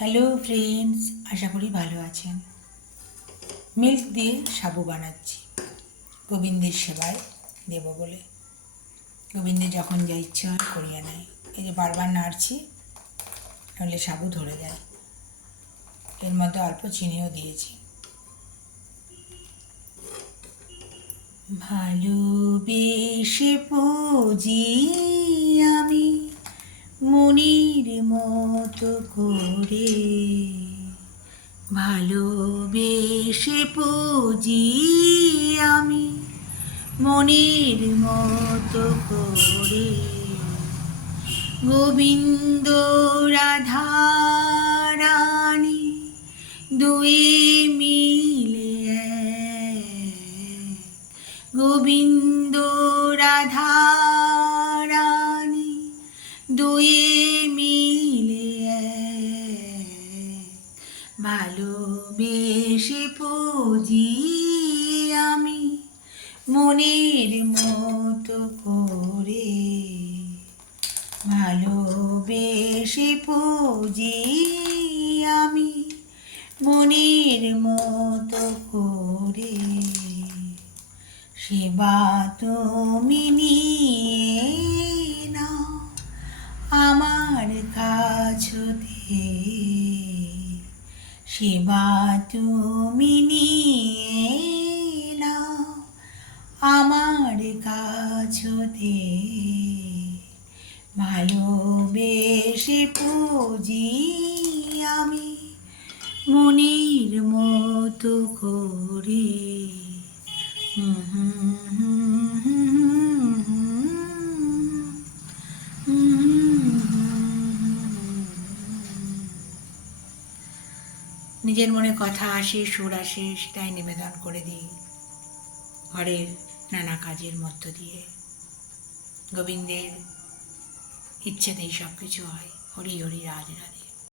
Hello friends, আশা করি ভালো আছেন। মিল্ক দিয়ে সাবু বানাচ্ছি গোবিন্দের সেবায় দেব বলে। গোবিন্দের যখন যা ইচ্ছে হয় করিয়ে নেয়। এই যে বারবার নাড়ছি, নাহলে সাবু ধরে যায়। এর মধ্যে অল্প চিনিও দিয়েছি। ভালোবেসে পুজি আমি মনির মতো করে, ভালোবেসে পুজি আমি মনির মতো করে, গোবিন্দ রাধা রানী দুই মিলে এক। গোবিন্দ রাধা রানী দুই মিলে এক। ভালোবেসে পুজি আমি মনের মতো করে, ভালোবেসে পুজি আমি মনের মতো করে। সেবা তুমি নিয়ে নাও আমার কাছতে, সেবা তুমি নিয়ে নাও আমার কাছতে। ভালোবেসে পুজি আমি মনির মতো করে। নিজের মনে কথা আসে, সুর আসে, সেটাই নিবেদন করে দিই ঘরের নানা কাজের মধ্য দিয়ে। গোবিন্দের ইচ্ছেতেই সব কিছু হয়। হরি হরি, রাধে রাধে।